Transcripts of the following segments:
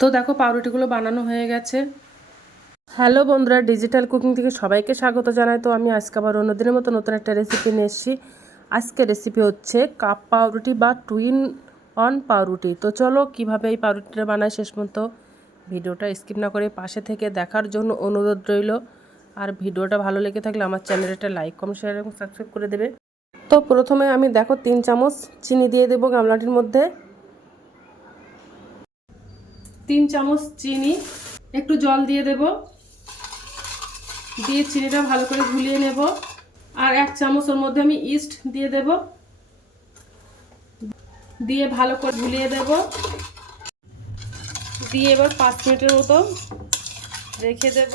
তো দেখো পাউরুটিগুলো বানানো হয়ে গেছে। হ্যালো বন্ধুরা, ডিজিটাল কুকিং থেকে সবাইকে স্বাগত জানাই। তো আমি আজকে আবার অন্যদিনের মতো নতুন একটা রেসিপি নিয়ে এসেছি। আজকে রেসিপি হচ্ছে কাপ পাউরুটি বা টুইন অন পাউরুটি। তো চলো কিভাবে এই পাউরুটিটা বানায় শেষ পর্যন্ত ভিডিওটা স্কিপ না করে পাশে থেকে দেখার জন্য অনুরোধ রইল। আর ভিডিওটা ভালো লেগে থাকলে আমার চ্যানেলটা লাইক কমেন্ট শেয়ার এবং সাবস্ক্রাইব করে দেবে। তো প্রথমে আমি দেখো 3 চামচ চিনি দিয়ে দেবো গামলাটির মধ্যে। 3 চামচ চিনি, একটু জল দিয়ে দেব, দিয়ে চিনিটা ভালো করে গুলিয়ে নেব। আর 1 চামচ ওর মধ্যে আমি ইস্ট দিয়ে দেব, দিয়ে ভালো করে গুলিয়ে দেব। দিয়ে এবার 5 মিনিটের মতো রেখে দেব,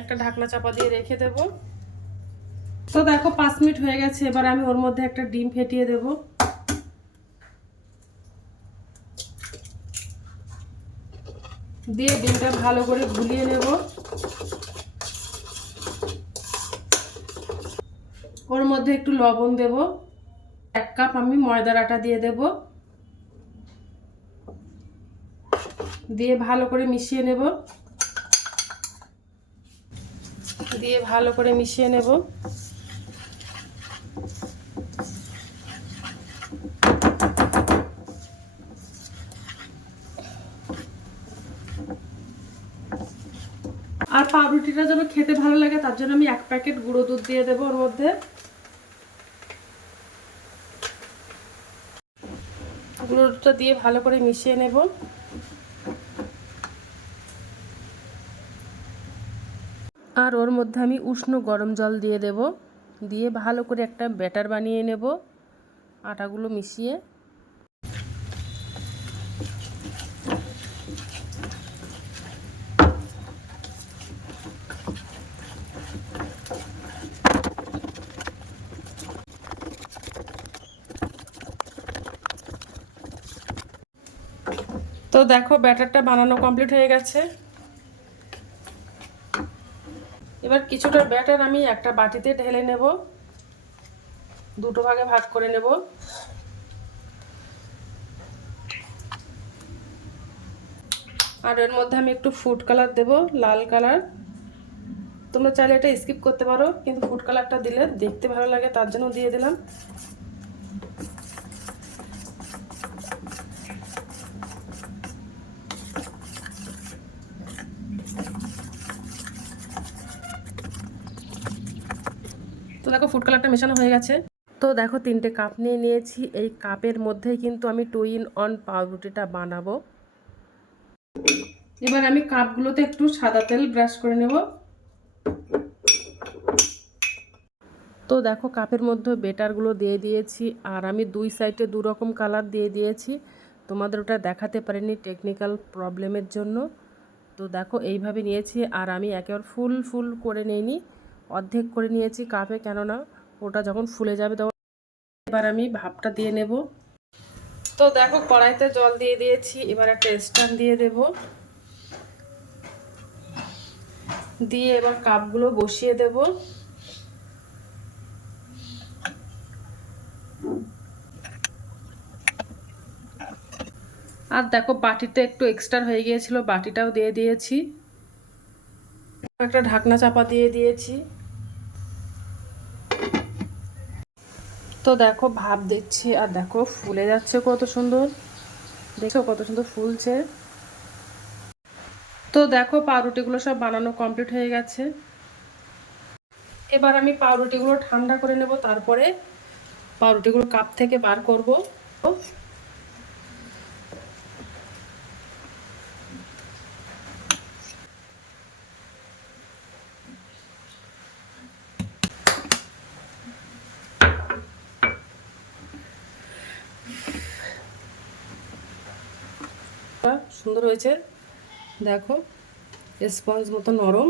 একটা ঢাকনা চাপা দিয়ে রেখে দেব। তো দেখো 5 মিনিট হয়ে গেছে। এবার আমি ওর মধ্যে একটা ডিম ফেটিয়ে দেব। দিয়ে ডিমটা ভালো করে গুলিয়ে নেব। ওর মধ্যে একটু লবণ দেব, 1 কাপ আমি ময়দার আটা দিয়ে দেব, দিয়ে ভালো করে মিশিয়ে নেব। দিয়ে ভালো করে মিশিয়ে নেব। আর পাউরুটিটা যেন খেতে ভালো লাগে তার জন্য আমি 1 প্যাকেট গুঁড়ো দুধ দিয়ে দেবো ওর মধ্যে। গুঁড়ো দুধটা দিয়ে ভালো করে মিশিয়ে নেব। আর ওর মধ্যে আমি উষ্ণ গরম জল দিয়ে দেব, দিয়ে ভালো করে একটা ব্যাটার বানিয়ে নেব আটাগুলো মিশিয়ে। তো দেখো ব্যাটারটা বানানো কমপ্লিট হয়ে গেছে। এবার কিছুটা ব্যাটার আমি একটা বাটিতে ঢেলে নেব, দুটো ভাগে ভাগ করে নেব। আর এর মধ্যে আমি একটু ফুড কালার দেব, লাল কালার। তোমরা চাইলে এটা স্কিপ করতে পারো, কিন্তু ফুড কালারটা দিলে দেখতে ভালো লাগে তার জন্য দিয়ে দিলাম। তো দেখো ফুড কালারটা মেশানো হয়ে গেছে। তো দেখো 3টে কাপ নিয়ে নিয়েছি। এই কাপের মধ্যেই কিন্তু আমি টু ইন অন পাউরুটিটা বানাবো। এবার আমি কাপগুলোতে একটু সাদা তেল ব্রাশ করে নেব। তো দেখো কাপের মধ্যে বেটারগুলো দিয়ে দিয়েছি, আর আমি 2 সাইডে 2 রকম কালার দিয়ে দিয়েছি। তোমাদের ওটা দেখাতে পারিনি টেকনিক্যাল প্রবলেমের জন্য। তো দেখো এইভাবে নিয়েছি, আর আমি একেবারে ফুল করে নিইনি, অর্ধেক করে নিয়েছি কাপে, কেননা ওটা যখন ফুলে যাবে তখন। এবার আমি ভাপটা দিয়ে নেব। তো দেখো কড়াইতে জল দিয়ে দিয়েছি, এবার একটা স্ট্যান্ড দিয়ে দেব, দিয়ে এবার কাপগুলো বসিয়ে দেব। আর দেখো বাটিটা একটু এক্সট্রা হয়ে গিয়েছিল, বাটিটাও দিয়ে দিয়েছি, একটা ঢাকনা চাপা দিয়ে দিয়েছি। তো দেখো ভাপ দিচ্ছি, আর দেখো ফুলে যাচ্ছে কত সুন্দর, দেখো কত সুন্দর ফুলছে। তো দেখো পাউরুটিগুলো সব বানানো কমপ্লিট হয়ে গেছে। এবার আমি পাউরুটিগুলো ঠান্ডা করে নেব, তারপরে পাউরুটিগুলো কাপ থেকে বার করব। সুন্দর হয়েছে, দেখো স্পঞ্জ মতো নরম।